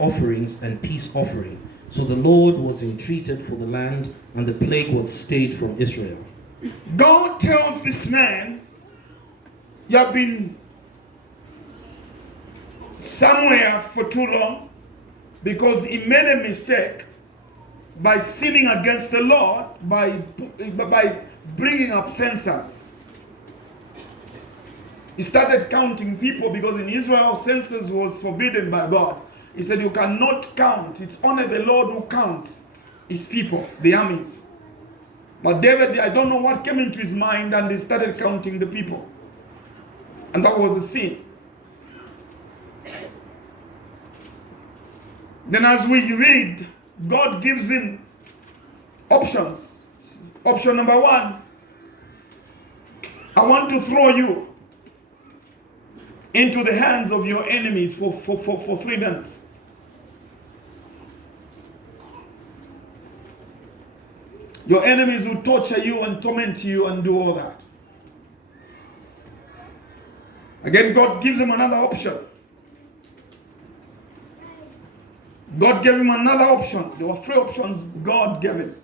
offerings and peace offering. So the Lord was entreated for the land, and the plague was stayed from Israel. God tells this man, you have been somewhere for too long because he made a mistake by sinning against the Lord, by bringing up census. He started counting people because in Israel census was forbidden by God. He said you cannot count. It's only the Lord who counts his people, the armies. But David, I don't know what came into his mind, and he started counting the people. And that was a sin. Then as we read, God gives him options. Option number one, I want to throw you into the hands of your enemies for 3 months. Your enemies will torture you and torment you and do all that. Again, God gives him another option. God gave him another option. There were 3 options God gave him.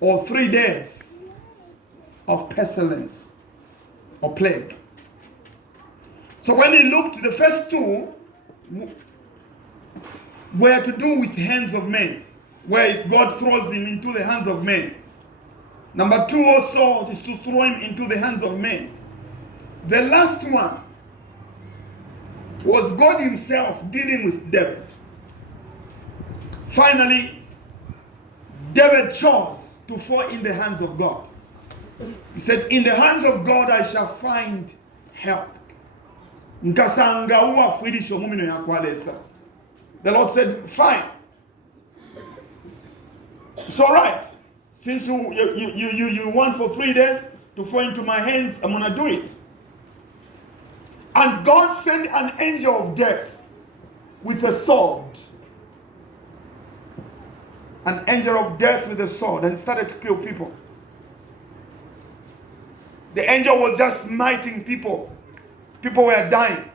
Or 3 days of pestilence or plague. So when he looked, the first 2 were to do with hands of men, where God throws him into the hands of men. Number 2 also is to throw him into the hands of men. The last one was God himself dealing with David. Finally, David chose to fall in the hands of God. He said, in the hands of God I shall find help. The Lord said, fine. It's all right. Since you want for 3 days to fall into my hands, I'm going to do it. And God sent an angel of death with a sword. An angel of death with a sword, and started to kill people. The angel was just smiting people. People were dying.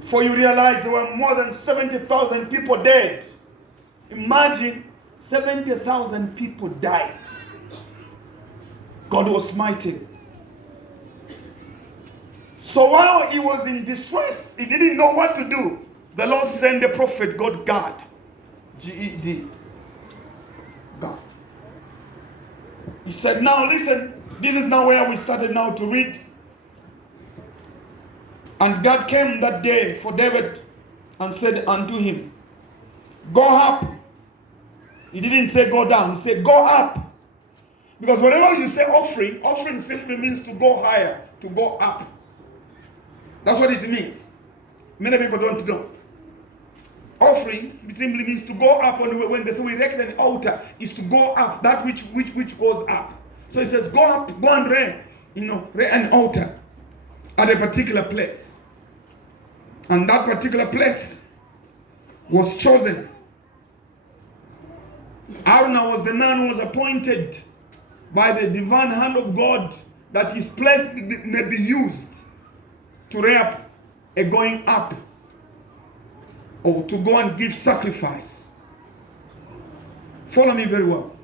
Before you realize, there were more than 70,000 people dead. Imagine 70,000 people died. God was smiting. So while he was in distress, he didn't know what to do. The Lord sent the prophet God, G-E-D, God. He said, now listen, this is now where we started now to read. And God came that day for David and said unto him, go up. He didn't say go down, he said go up. Because whenever you say offering, offering simply means to go higher, to go up. That's what it means. Many people don't know. Offering simply means to go up. When they say we erect an altar, is to go up, that which goes up. So it says go up, go and rear an altar at a particular place. And that particular place was chosen. Aaron was the man who was appointed by the divine hand of God that his place may be used to rear a going up, or to go and give sacrifice. Follow me very well.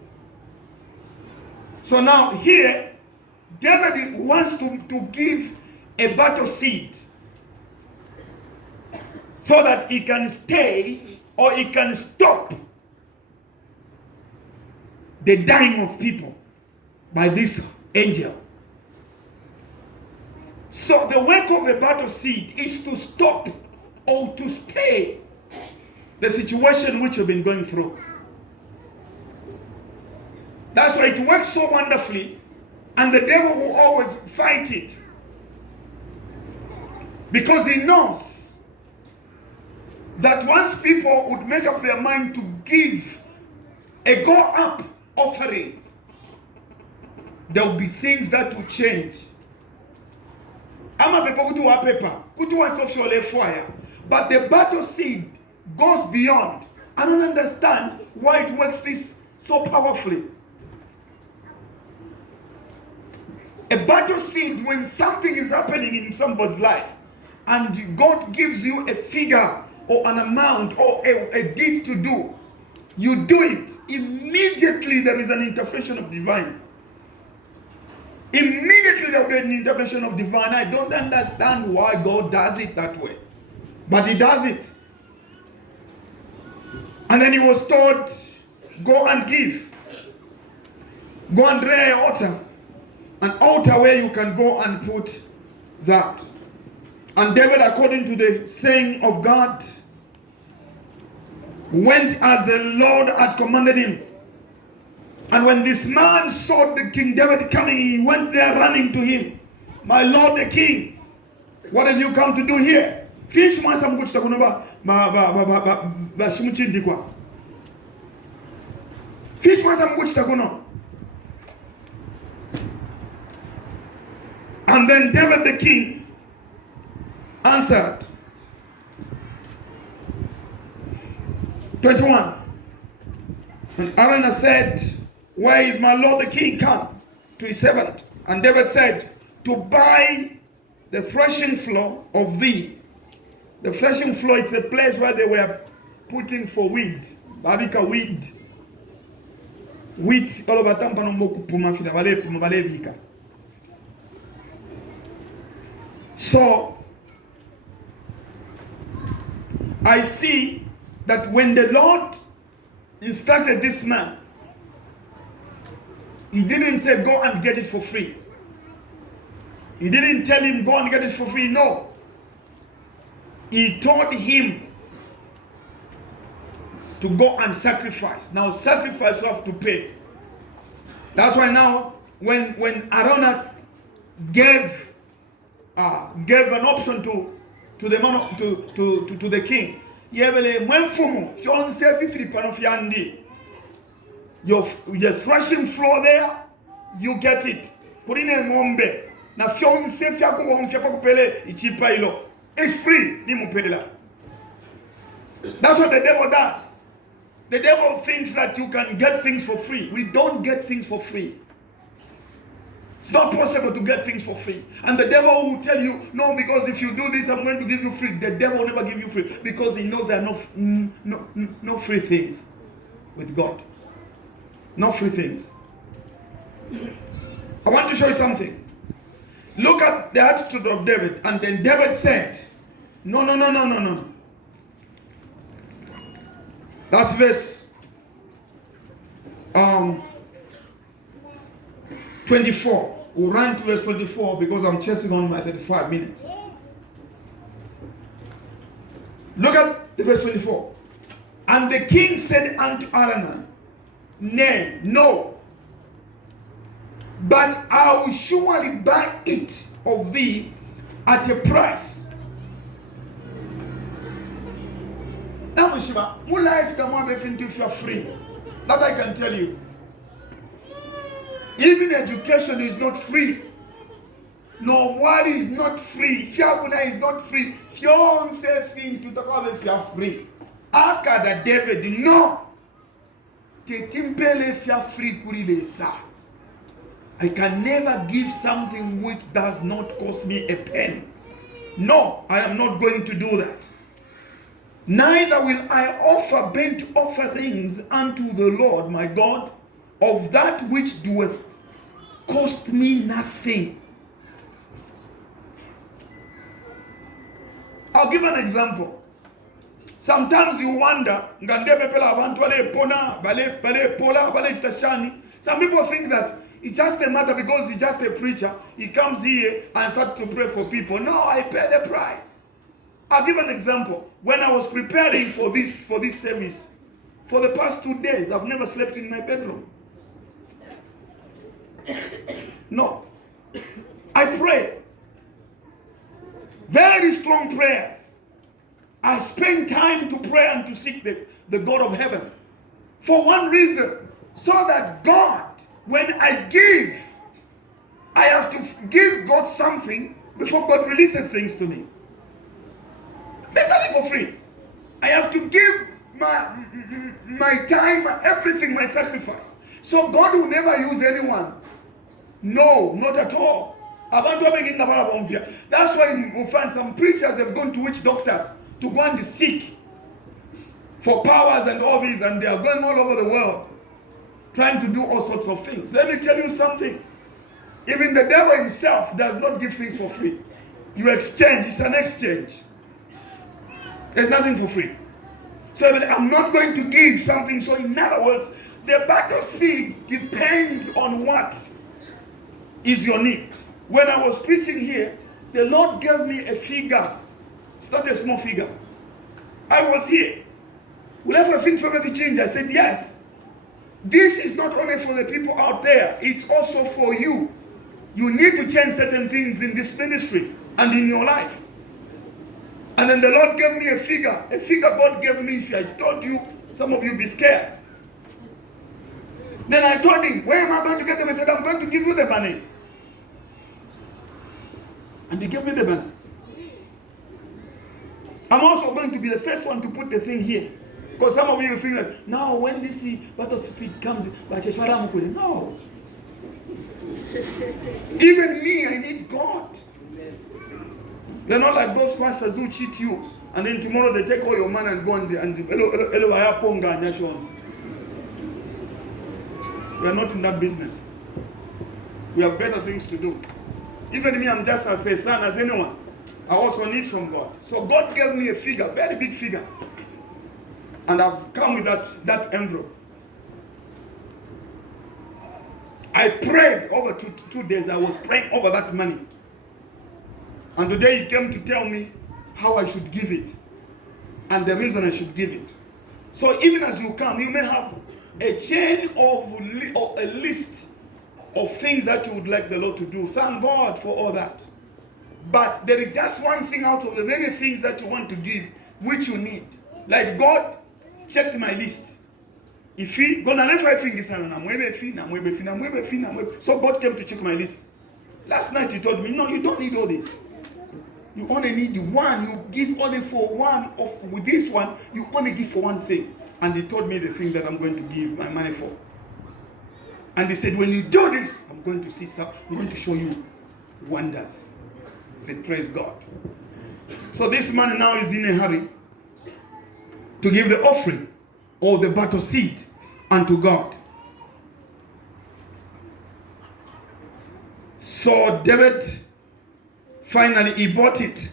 So now here, David wants to give a battle seed so that he can stay or he can stop the dying of people by this angel. So the work of a battle seed is to stop or to stay the situation which you've been going through. That's why it works so wonderfully, and the devil will always fight it, because he knows that once people would make up their mind to give a go up offering, there will be things that will change. Ama people kutu wa paper, kutu wa tofshole fire, but the battle seed goes beyond. I don't understand why it works this so powerfully. A battle seed, when something is happening in somebody's life and God gives you a figure or an amount or a deed to do, you do it. Immediately there is an intervention of divine. Immediately there will be an intervention of divine. I don't understand why God does it that way, but He does it. And then he was told, go and give. Go and rear an altar where you can go and put that. And David, according to the saying of God, went as the Lord had commanded him. And when this man saw the King David coming, he went there running to him. My Lord the King, what have you come to do here? Fish masam kuchita kunoba ba shimuchindi kwa. Fish masam kuchita kuno. And then David the king answered. 21. And Araunah said, where is my Lord the king come? To his servant. And David said, to buy the threshing floor of thee. The threshing floor, it's a place where they were putting for wheat. Babika wheat. Wheat, all over Tampano Moku Puma Fida, Balevika. So, I see that when the Lord instructed this man, He didn't say go and get it for free. He didn't tell him go and get it for free. No. He told him to go and sacrifice. Now sacrifice you have to pay. That's why now when Araunah gave an option to the man to the king, your threshing floor there, you get it. Put in a ngombe. Na fion se fia ko won fia ko pele ichipa ilo. It's free. Ni mo pele. That's what the devil does. The devil thinks that you can get things for free. We don't get things for free. It's not possible to get things for free. And the devil will tell you, no, because if you do this, I'm going to give you free. The devil will never give you free because he knows there are no free things with God. No free things. I want to show you something. Look at the attitude of David. And then David said, no. That's verse 24. We'll run to verse 24 because I'm chasing on my 35 minutes. Look at the verse 24. And the king said unto Araunah, nay, no, but I will surely buy it of thee at a price. Now, Mushiba, my life can want everything if you are free. That I can tell you. Even education is not free. No, what is not free? Fiabuna is not free. Fiance thing to talk about if you are free. Akada David, no. Tetimpele if you are free kurilesa. I can never give something which does not cost me a pen. No, I am not going to do that. Neither will I offer burnt offerings unto the Lord my God of that which doeth cost me nothing. I'll give an example. Sometimes you wonder, some people think that it's just a matter because he's just a preacher. He comes here and starts to pray for people. No, I pay the price. I'll give an example. When I was preparing for this service, for the past 2 days, I've never slept in my bedroom. No. I pray. Very strong prayers. I spend time to pray and to seek the God of heaven. For one reason. So that God, when I give, I have to give God something before God releases things to me. There's nothing for free. I have to give my time, everything, my sacrifice. So God will never use anyone. No, not at all. That's why you find some preachers have gone to witch doctors to go and seek for powers and all these, and they are going all over the world trying to do all sorts of things. Let me tell you something. Even the devil himself does not give things for free. You exchange, it's an exchange. There's nothing for free. So I'm not going to give something. So in other words, the battle seed depends on what is your need. When I was preaching here, the Lord gave me a figure. It's not a small figure. I was here. Will everything for every change? I said, yes. This is not only for the people out there, it's also for you. You need to change certain things in this ministry and in your life. And then the Lord gave me a figure. A figure God gave me. If I told you, some of you would be scared. Then I told him, where am I going to get them? He said, I'm going to give you the money. And he gave me the money. I'm also going to be the first one to put the thing here. Because some of you think that, now when this battlefield comes, no. Even me, I need God. They're not like those pastors who cheat you, and then tomorrow they take all your money and go and we are not in that business. We have better things to do. Even me, I'm just as a son as anyone. I also need from God. So God gave me a figure, very big figure. And I've come with that envelope. I prayed over two days. I was praying over that money. And today he came to tell me how I should give it. And the reason I should give it. So even as you come, you may have a chain of or a list of things that you would like the Lord to do. Thank God for all that. But there is just one thing out of the many things that you want to give, which you need. Like God checked my list. If he so God came to check my list. Last night he told me, no, you don't need all this. You only need one. You give only for one. With this one, you only give for one thing. And he told me the thing that I'm going to give my money for. And he said, when you do this, I'm going to show you wonders. I said, praise God. So this man now is in a hurry to give the offering or the battle seed unto God. So David, finally he bought it.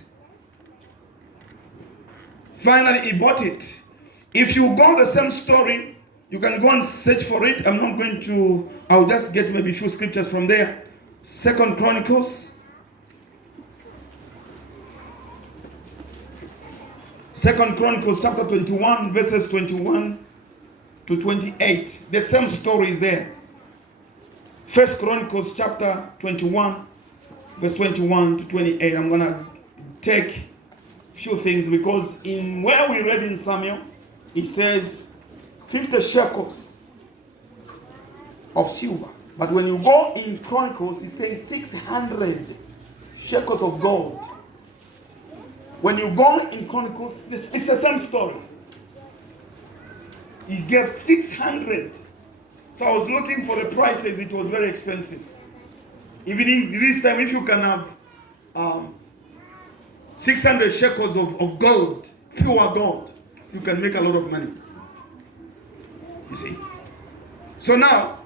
If you go the same story, you can go and search for it. I'll just get maybe a few scriptures from there. Second Chronicles chapter 21, verses 21 to 28. The same story is there. First Chronicles chapter 21, verse 21 to 28. I'm going to take a few things because in where we read in Samuel, it says 50 shekels of silver. But when you go in Chronicles, it says 600 shekels of gold. When you go in Chronicles, it's the same story. He gave 600. So I was looking for the prices. It was very expensive. Even in this time, if you can have 600 shekels of gold, pure gold, you can make a lot of money. You see? So now,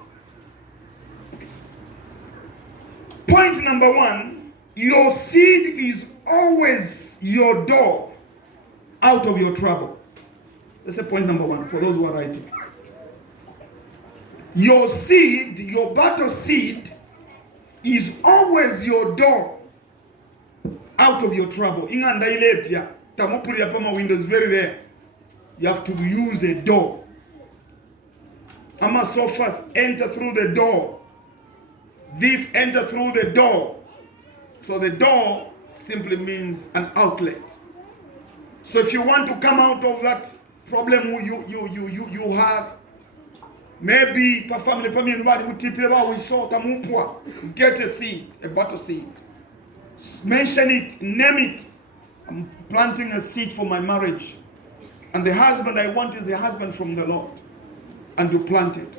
point number one, your seed is always your door out of your trouble. That's a point number one for those who are writing. Your seed, your battle seed, is always your door out of your trouble. Inganda ilepia, tamopuri ya pama windows very rare. You have to use a door. Ama so fast, enter through the door. This enter through the door. So the door simply means an outlet. So if you want to come out of that problem you have, maybe get a seed, a battle seed. Mention it, name it. I'm planting a seed for my marriage. And the husband I want is the husband from the Lord. And you plant it.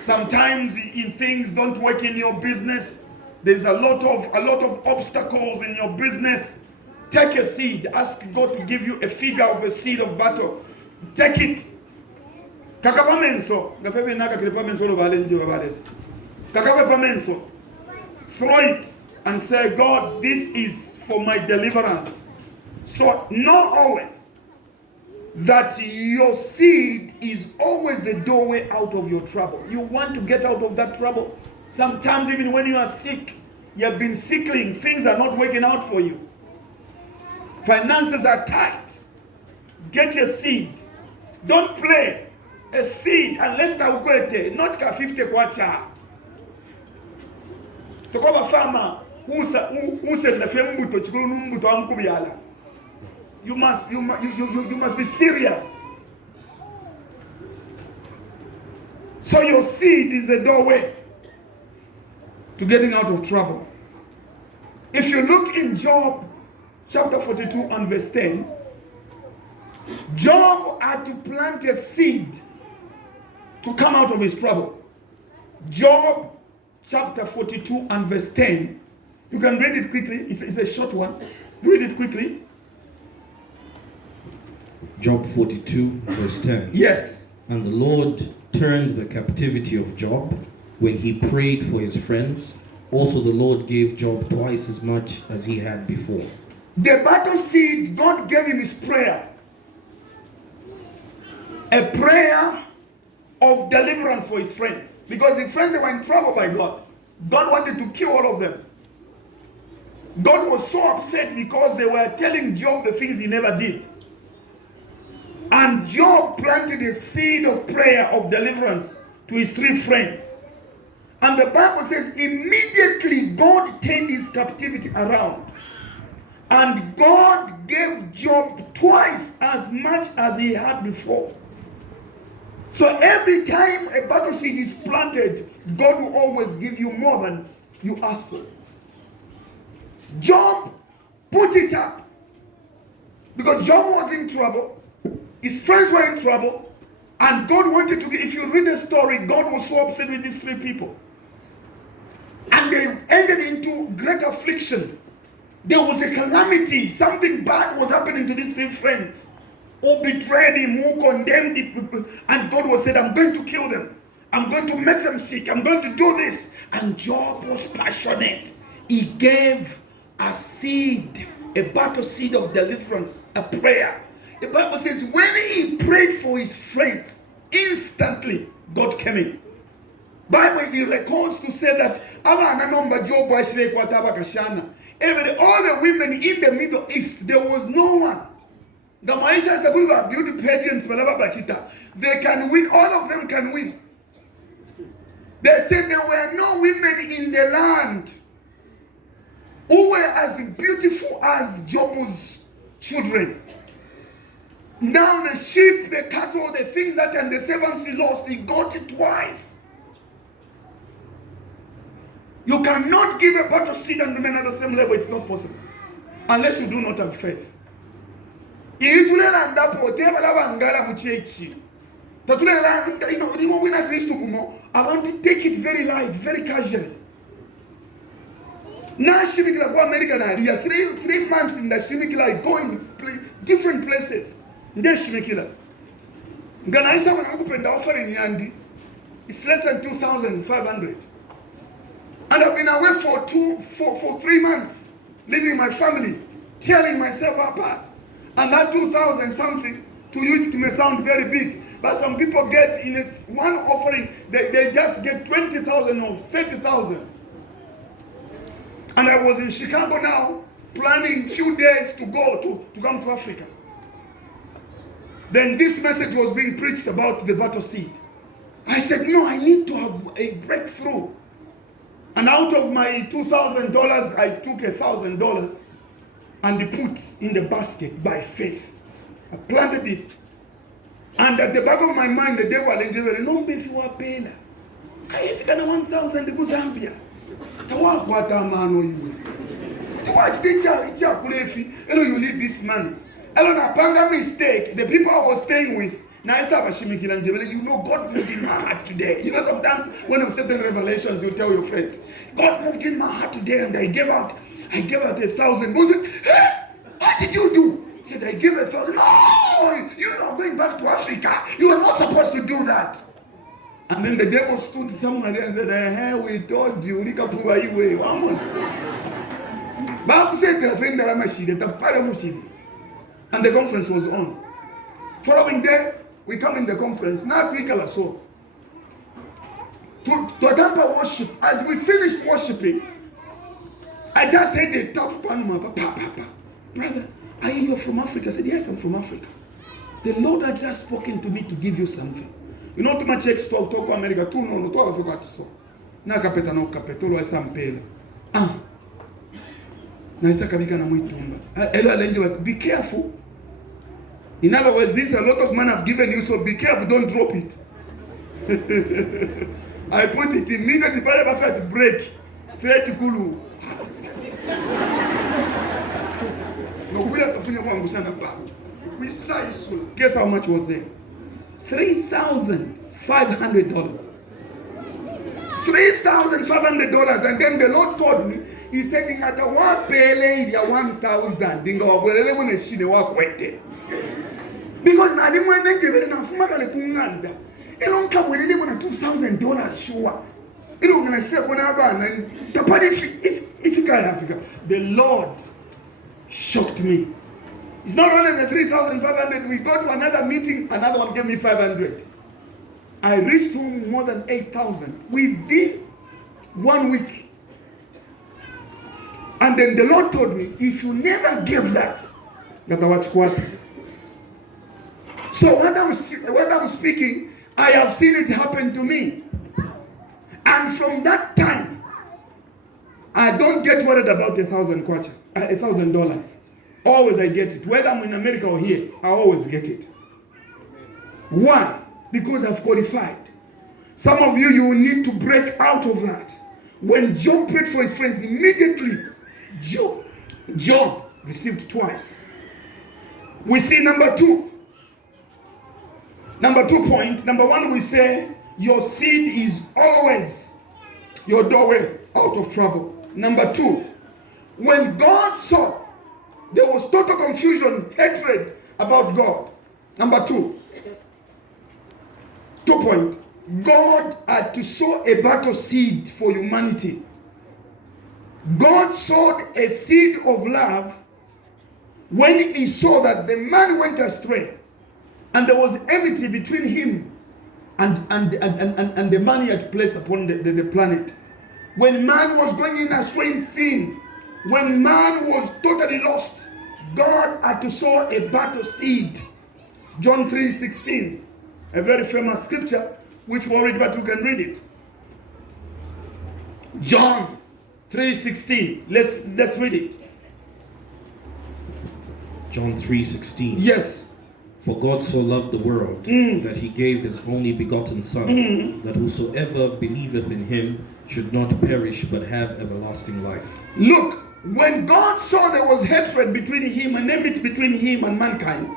Sometimes in things don't work in your business. There's a lot of obstacles in your business. Take a seed. Ask God to give you a figure of a seed of battle. Take it. Kakapamenso. Gafewe naka kilipamenso lo valenji wa vales. Kakapamenso. Throw it and say, God, this is for my deliverance. So know always that your seed is always the doorway out of your trouble. You want to get out of that trouble. Sometimes even when you are sick, you have been sickling, things are not working out for you. Finances are tight. Get your seed. Don't play a seed unless taukwete, not ka 50 kwacha. Tokoba farmer who said the fembuto chikuru mbuto amkubiala. You must be serious. So your seed is a doorway to getting out of trouble. If you look in Job chapter 42 and verse 10, Job had to plant a seed to come out of his trouble. Job chapter 42 and verse 10. You can read it quickly. It's a short one. Read it quickly. Job 42 verse 10. Yes. And the Lord turned the captivity of Job when he prayed for his friends. Also the Lord gave Job twice as much as he had before. The battle seed, God gave him his prayer. A prayer of deliverance for his friends. Because his friends, they were in trouble by God. God wanted to kill all of them. God was so upset because they were telling Job the things he never did. And Job planted a seed of prayer of deliverance to his 3 friends. And the Bible says immediately God turned his captivity around. And God gave Job twice as much as he had before. So every time a battle seed is planted, God will always give you more than you ask for. Job put it up. Because Job was in trouble. His friends were in trouble. And God wanted to, if you read the story, God was so upset with these 3 people. And they ended into great affliction. There was a calamity. Something bad was happening to these 3 friends. Who betrayed him, who condemned him. And God was said, I'm going to kill them. I'm going to make them sick. I'm going to do this. And Job was passionate. He gave a seed, a battle seed of deliverance, a prayer. The Bible says when he prayed for his friends, instantly God came in. Bible he records to say that all the women in the Middle East, there was no one. The Maesters are beauty pageants, they can win, all of them can win. They said there were no women in the land who were as beautiful as Job's children. Now the sheep, the cattle, the things that and the servants he lost, he got it twice. You cannot give a battle seed and remain at the same level. It's not possible. Unless you do not have faith. You know, I want to take it very light, very casually. Now Shimikila go America now. 3 months in the Shimikila going different places. It's less than 2,500. And I've been away for 3 months, leaving my family, tearing myself apart. And that 2,000 something, to you it may sound very big. But some people get in one offering, they just get 20,000 or 30,000. And I was in Chicago now, planning few days to go to come to Africa. Then this message was being preached about the battle seed. I said, no, I need to have a breakthrough. And out of my $2,000, I took $1,000 and put in the basket by faith. I planted it. And at the back of my mind, the devil and the no be if you are paying. I got 1,000 to go Zambia. Tawak watamano you. Watch the you need this money. Elona panga mistake. The people I was staying with. Now you know God moved in my heart today. You know sometimes when you have certain revelations, you tell your friends, God moved in my heart today and I gave out 1,000. What did you do? He said, I give 1,000. No, you are going back to Africa. You are not supposed to do that. And then the devil stood somewhere there and said, hey, we told you. And the conference was on. Following day, we come in the conference. Now we call us all. To Tampa worship. As we finished worshiping, I just heard the top one, Papa, brother, are you from Africa? I said, yes, I'm from Africa. The Lord had just spoken to me to give you something. You know, too much talk to America, too no, to Africa, so. Na kapeta no kapetolo esa mpela. Na isa kabika na mwitumba. Elo alenje, be careful. In other words, this a lot of man have given you, so be careful, don't drop it. I put it immediately, but I have to break. Straight to Kulu. No, we have to guess how much was there? $3,500. $3,500. And then the Lord told me, He said, "Ingata wa pele ya 1,000. Dinga wabwelele mune shine wa kwete." Because na di mwana njebele na fuma kale kunganda. Elo nkabwelele muna $2,000 sure. Elo ngana step wana abana. Tapani if you can Africa. The Lord shocked me. It's not only the 3,500. We go to another meeting, another one gave me 500. I reached home more than 8,000 within 1 week. And then the Lord told me, if you never give that, so when I'm speaking, I have seen it happen to me. And from that time, I don't get worried about $1,000. Always I get it. Whether I'm in America or here, I always get it. Why? Because I've qualified. Some of you, you will need to break out of that. When Job prayed for his friends, immediately, Job received twice. We see number two point. Number one, we say, your seed is always your doorway out of trouble. Number two, when God saw there was total confusion, hatred about God. Number two point, God had to sow a battle seed for humanity. God sowed a seed of love when He saw that the man went astray and there was enmity between him and the man He had placed upon the planet. When man was going in astray in sin, when man was totally lost, God had to sow a battle seed. John 3:16, a very famous scripture, which we read, but you can read it. John 3:16. Let's read it. John 3:16. Yes. For God so loved the world that He gave His only begotten Son, that whosoever believeth in Him should not perish but have everlasting life. Look, when God saw there was hatred between Him and enmity between Him and mankind,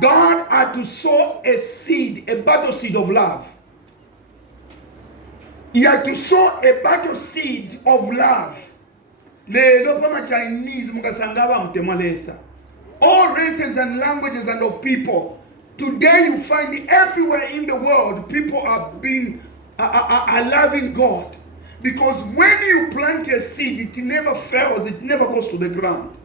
God had to sow a seed, a battle seed of love. He had to sow a battle seed of love. All races and languages and of people. Today you find everywhere in the world people are loving God. Because when you plant a seed, it never fails, it never goes to the ground.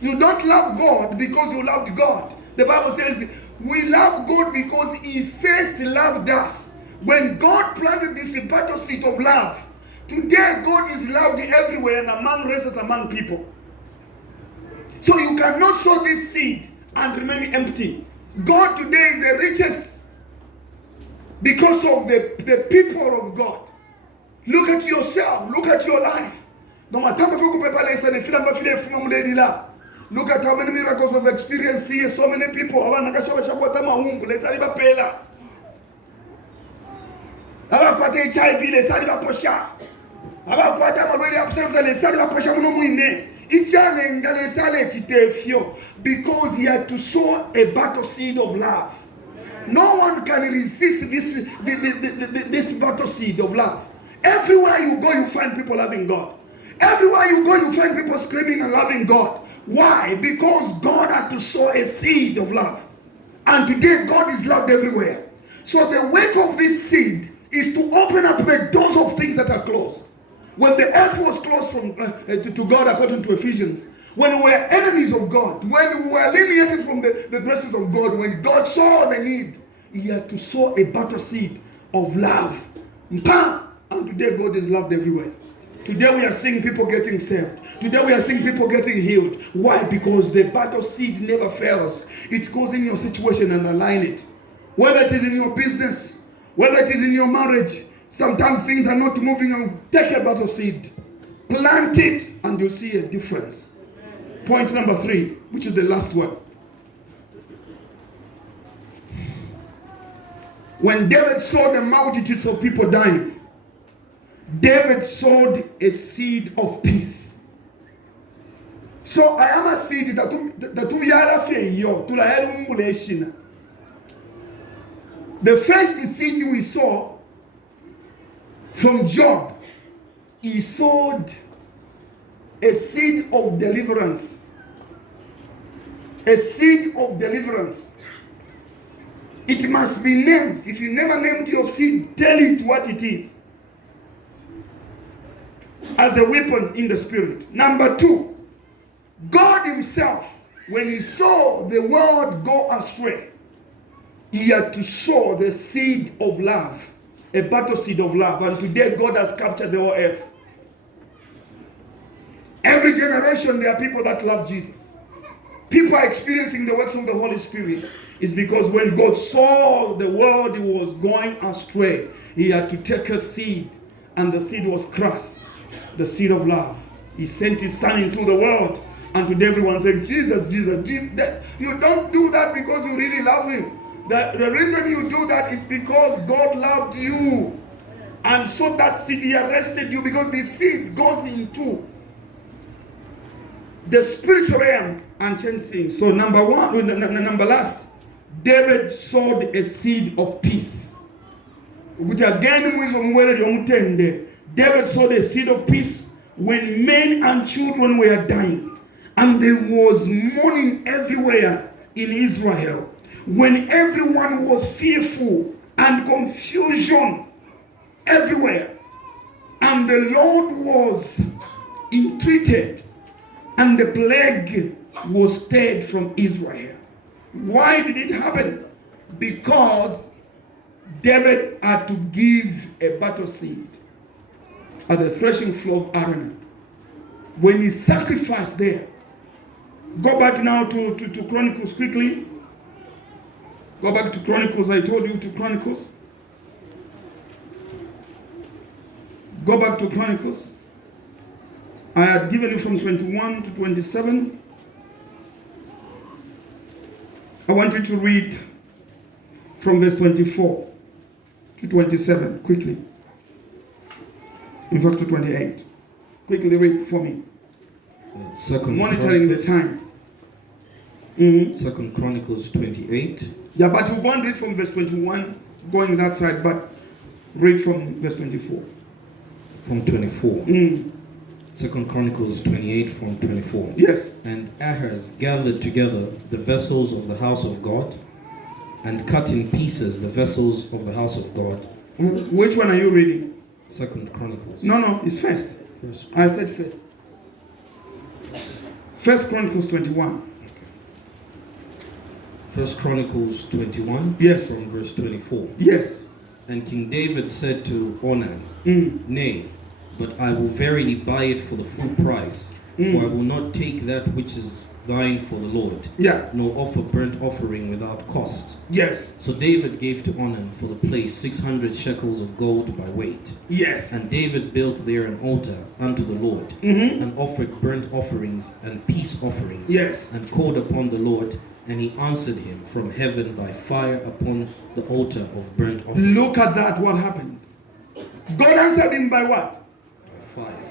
You don't love God because you loved God. The Bible says we love God because He first loved us. When God planted this battle seed of love, today God is loved everywhere and among races, among people. So you cannot sow this seed and remain empty. God today is the richest because of the people of God. Look at yourself. Look at your life. Look at how many miracles we've experienced here. So many people. Because He had to sow a battle seed of love. No one can resist this battle seed of love. Everywhere you go, you find people loving God. Everywhere you go, you find people screaming and loving God. Why? Because God had to sow a seed of love. And today God is loved everywhere. So the work of this seed is to open up the doors of things that are closed. When the earth was closed to God according to Ephesians, when we were enemies of God, when we were alienated from the graces of God, when God saw the need, he had to sow a battle seed of love. And today God is loved everywhere. Today we are seeing people getting saved. Today we are seeing people getting healed. Why? Because the battle seed never fails. It goes in your situation and align it. Whether it is in your business, whether it is in your marriage, sometimes things are not moving on. Take a battle seed, plant it, and you'll see a difference. Point number 3, which is the last one. When David saw the multitudes of people dying, David sowed a seed of peace. So I am a seed that the first seed we saw from Job, he sowed a seed of deliverance. A seed of deliverance. It must be named. If you never named your seed, tell it what it is. As a weapon in the spirit. Number 2, God himself, when he saw the world go astray, he had to sow the seed of love, a battle seed of love. And today God has captured the whole earth. Every generation there are people that love Jesus. People are experiencing the works of the Holy Spirit. It's because when God saw the world was going astray, he had to take a seed, and the seed was crushed. The seed of love. He sent his son into the world, and today everyone saying, Jesus, Jesus, Jesus. You don't do that because you really love him. The reason you do that is because God loved you. And so that seed, he arrested you, because the seed goes into the spiritual realm and change things. So number last, David sowed a seed of peace. Which again, David sowed a seed of peace when men and children were dying, and there was mourning everywhere in Israel. When everyone was fearful and confusion everywhere, and the Lord was entreated, and the plague was stayed from Israel. Why did it happen? Because David had to give a battle seed at the threshing floor of Arena. When he sacrificed there, go back now to Chronicles quickly. Go back to Chronicles. I told you to Chronicles. Go back to Chronicles. I had given you from 21 to 27. I want you to read from verse 24 to 27 quickly. In fact, to 28. Quickly read for me. Monitoring the time. Second Chronicles 28. Yeah, but you won't read from verse 21 going that side, but read from verse 24. From 24. Second Chronicles 28 from 24. Yes. And Ahaz gathered together the vessels of the house of God, and cut in pieces the vessels of the house of God. Which one are you reading? Second Chronicles. No, it's first. I said first. First Chronicles 21. Okay. First Chronicles 21. Yes. From verse 24. Yes. And King David said to Onan, Nay, but I will verily buy it for the full price, for I will not take that which is thine for the Lord, nor offer burnt offering without cost. Yes. So David gave to Onan for the place 600 shekels of gold by weight. Yes. And David built there an altar unto the Lord, and offered burnt offerings and peace offerings, yes, and called upon the Lord, and he answered him from heaven by fire upon the altar of burnt offering. Look at that, what happened. God answered him by what? By fire.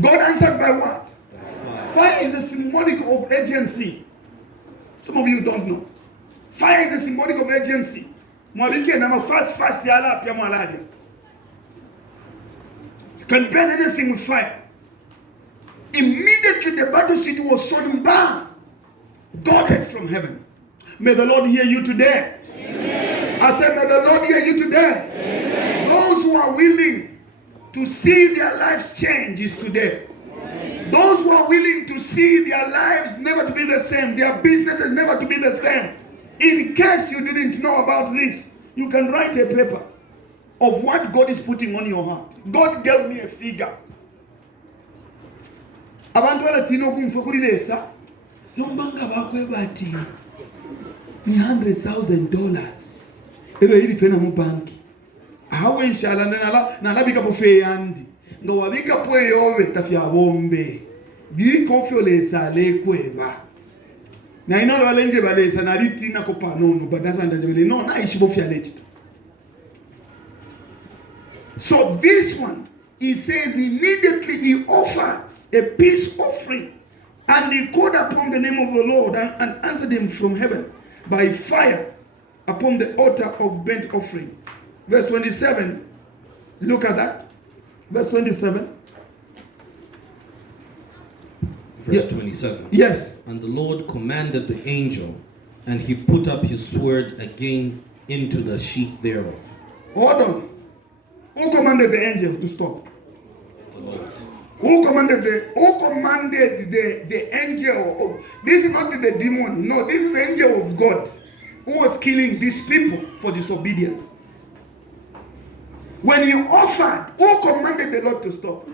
God answered by what? By fire. Fire is a symbolic of agency. Some of you don't know. Fire is a symbolic of agency. You can burn anything with fire. Immediately the battle sheet was shot down. God heard from heaven. May the Lord hear you today. Amen. I said, may the Lord hear you today. Amen. Those who are willing to see their lives change is today. Amen. Those who are willing to see their lives never to be the same, their businesses never to be the same. In case you didn't know about this, you can write a paper of what God is putting on your heart. God gave me a figure. Abantu balatino kumfa kuri lesa yombanga bakwe bati ni $100,000 ero hili fena mu banki ahawe inshallah nalabika po fe yandi nga wabika po yobe tafya bombe biko fyo lesa lekweba na ino balenje balesa nalitina ko panono badasa ndajebele no na ishi bofya lechita. So this one, he says immediately he offered a peace offering, and he called upon the name of the Lord and answered him from heaven by fire upon the altar of burnt offering. Verse 27, look at that. Verse 27. Verse 27. Yes. And the Lord commanded the angel, and he put up his sword again into the sheath thereof. Hold on. Who commanded the angel to stop? The Lord. Who commanded the angel of, this is not the demon, no, this is the angel of God who was killing these people for disobedience. When he offered, who commanded the Lord to stop?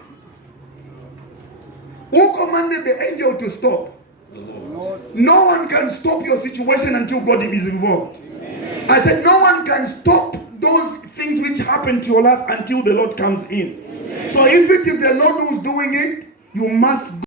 Who commanded the angel to stop? The Lord. No one can stop your situation until God is involved. Amen. I said no one can stop those things which happen to your life until the Lord comes in. Amen. So if it is the Lord who's doing it, you must